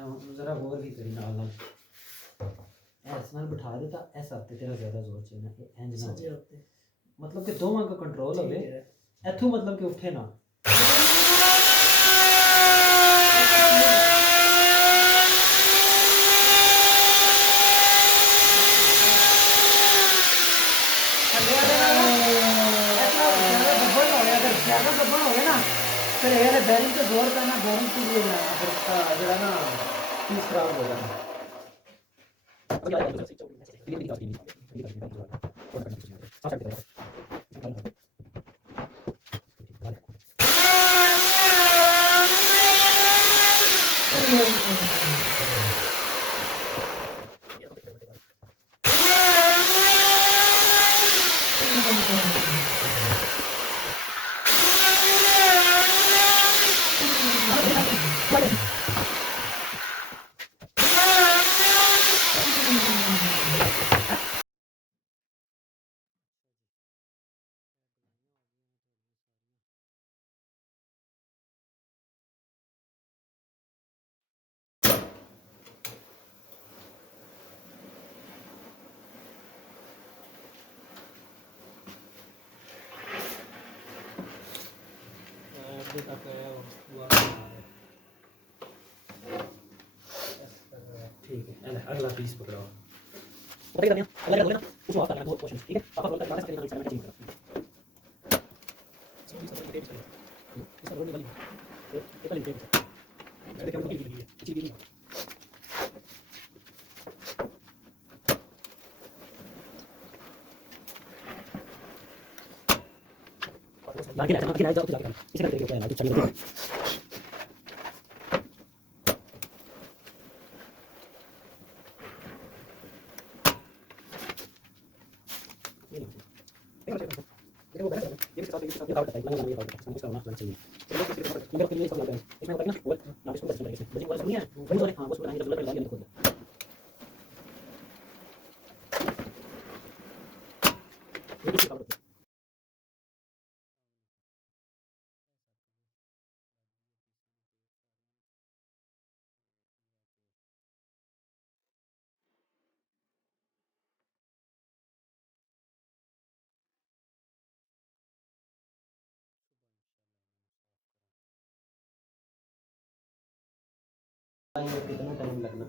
जरा गौर भी करी नाल नाल ऐस नाल बिठा देता ऐसा हफ्ते तेरा ज़्यादा जोर चाहिए इंज ना मतलब कि दोवां का कंट्रोल होवे इथों मतलब कि उठे ना ज़्यादा दबन हो गया ना फिर ये बैरिंग से जोर करना बैरिंग टूट जाना फिर जो है ना पीस खराब हो जाना ठीक है अगला पीस पकड़ाओ पता क्या करना है अगर हो गया ना उसको ऑफ करना है बहुत कोशिश ठीक है पापा रोल करके वापस करके चेंज करो इसका रोल वाली ये पहले देखो देखो हम की लगी है अच्छी भी नहीं लाके जाओ तो लाके इसे करके क्या है तो चलिए कितना टाइम लगना